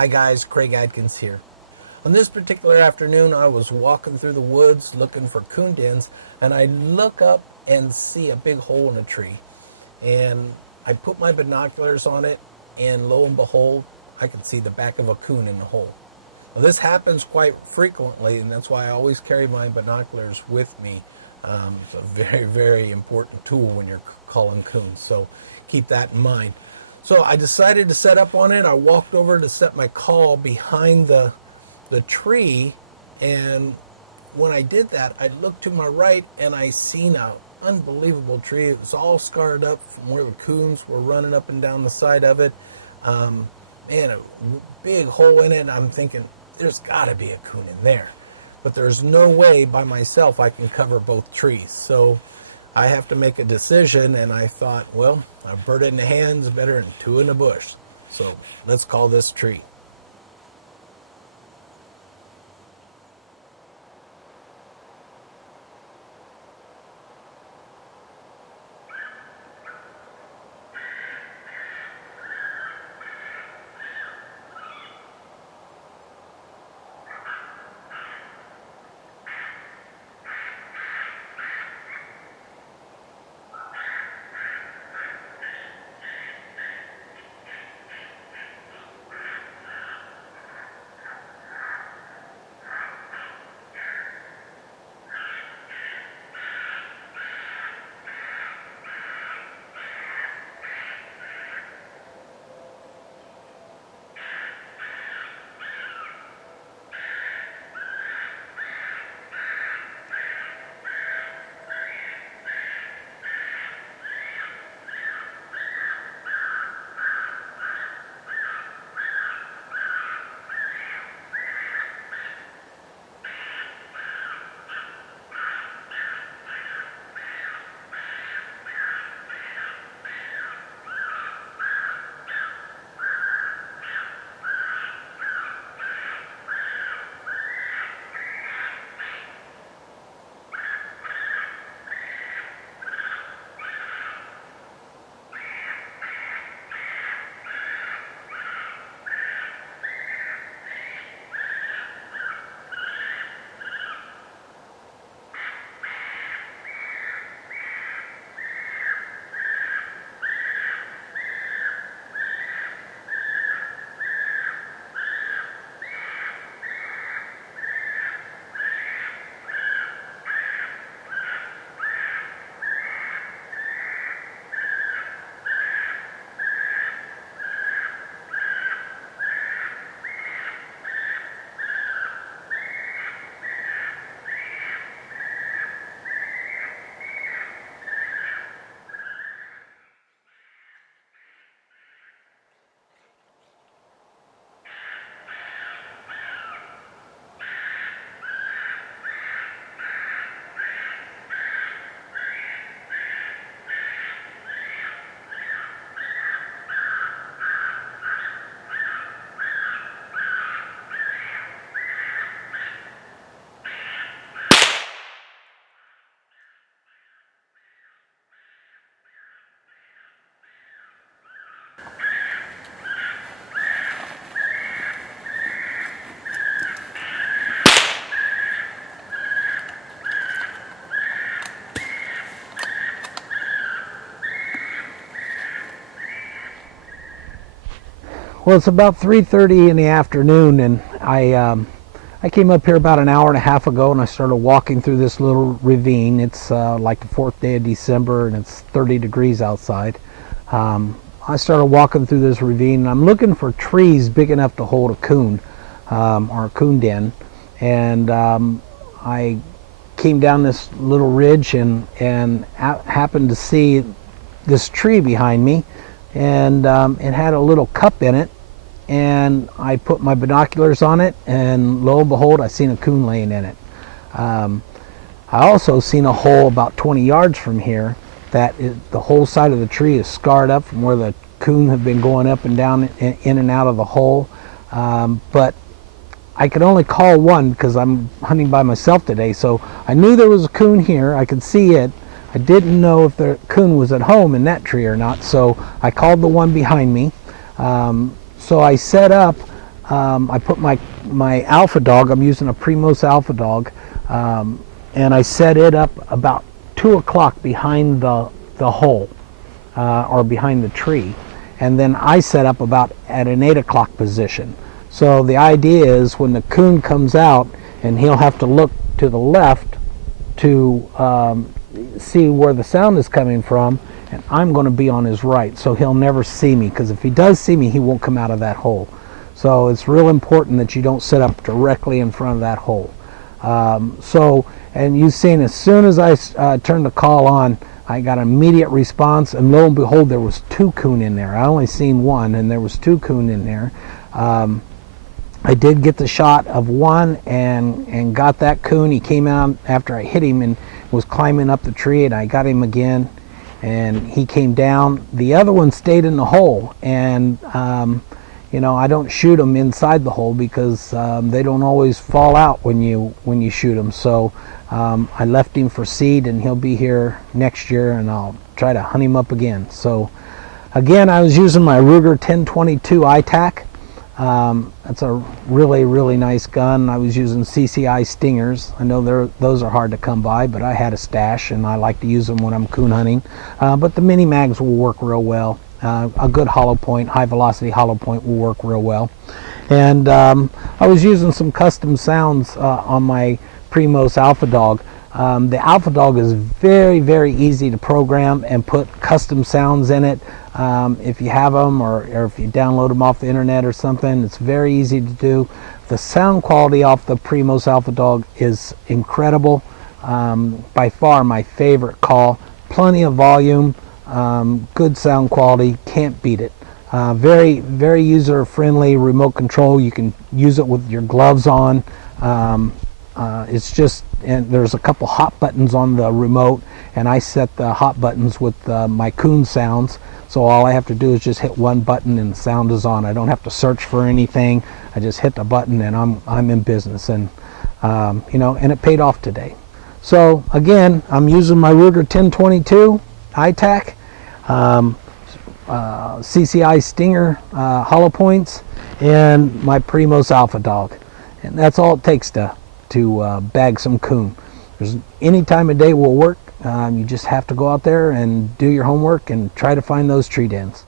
Hi guys, Craig Adkins here. On this particular afternoon, I was walking through the woods looking for coon dens, and I look up and see a big hole in a tree. And I put my binoculars on it, and lo and behold, I could see the back of a coon in the hole. Now, this happens quite frequently, and that's why I always carry my binoculars with me. It's a very, very important tool when you're calling coons, so keep that in mind. So I decided to set up on it. I walked over to set my call behind the tree, and when I did that, I looked to my right and I seen a unbelievable tree. It was all scarred up from where the coons were running up and down the side of it. Man, a big hole in it, and I'm thinking, there's got to be a coon in there. But there's no way by myself I can cover both trees. So I have to make a decision, and I thought, well, a bird in the hand is better than two in the bush. So let's call this tree. Well, it's about 3:30 in the afternoon, and I came up here about an hour and a half ago, and I started walking through this little ravine. It's like the 4th day of December, and it's 30 degrees outside. I started walking through this ravine, and I'm looking for trees big enough to hold a coon, or a coon den. And I came down this little ridge and happened to see this tree behind me, and it had a little cup in it, and I put my binoculars on it, and lo and behold, I seen a coon laying in it. I also seen a hole about 20 yards from here that the whole side of the tree is scarred up from where the coon have been going up and down in and out of the hole. But I could only call one because I'm hunting by myself today, so I knew there was a coon here. I could see it. I didn't know if the coon was at home in that tree or not, so I called the one behind me. So I set up I put my Alpha Dogg, I'm using a Primos Alpha Dogg, and I set it up about 2 o'clock behind the hole, or behind the tree. And then I set up about at an 8 o'clock position. So the idea is when the coon comes out, and he'll have to look to the left to see where the sound is coming from, and I'm going to be on his right, so he'll never see me, because if he does see me, he won't come out of that hole. So it's real important that you don't set up directly in front of that hole. And you've seen, as soon as I turned the call on, I got an immediate response, and lo and behold, there was 2 coon in there. I only seen 1, and there was 2 coon in there. I did get the shot of 1 and got that coon. He came out after I hit him and was climbing up the tree, and I got him again, and he came down. The other one stayed in the hole, and you know, I don't shoot them inside the hole because they don't always fall out when you shoot them. So I left him for seed, and he'll be here next year, and I'll try to hunt him up again. So again, I was using my Ruger 1022 ITAC. That's a really nice gun. I was using CCI Stingers. I know those are hard to come by, but I had a stash, and I like to use them when I'm coon hunting. But the mini mags will work real well. A good hollow point, high velocity hollow point will work real well. And I was using some custom sounds on my Primos Alpha Dogg. The Alpha Dogg is very easy to program and put custom sounds in it. If you have them, or if you download them off the internet or something, it's very easy to do. The sound quality off the Primos Alpha Dogg is incredible. By far my favorite call. Plenty of volume, good sound quality, can't beat it. Very user friendly remote control. You can use it with your gloves on. It's just, and there's a couple hot buttons on the remote, and I set the hot buttons with my Coon sounds. So all I have to do is just hit one button and the sound is on. I don't have to search for anything. I just hit the button and I'm in business. And you know, and it paid off today. So again, I'm using my Ruger 1022 ITAC, CCI Stinger hollow points, and my Primos Alpha Dogg. And that's all it takes to bag some coon. There's any time of day will work. You just have to go out there and do your homework and try to find those tree dens.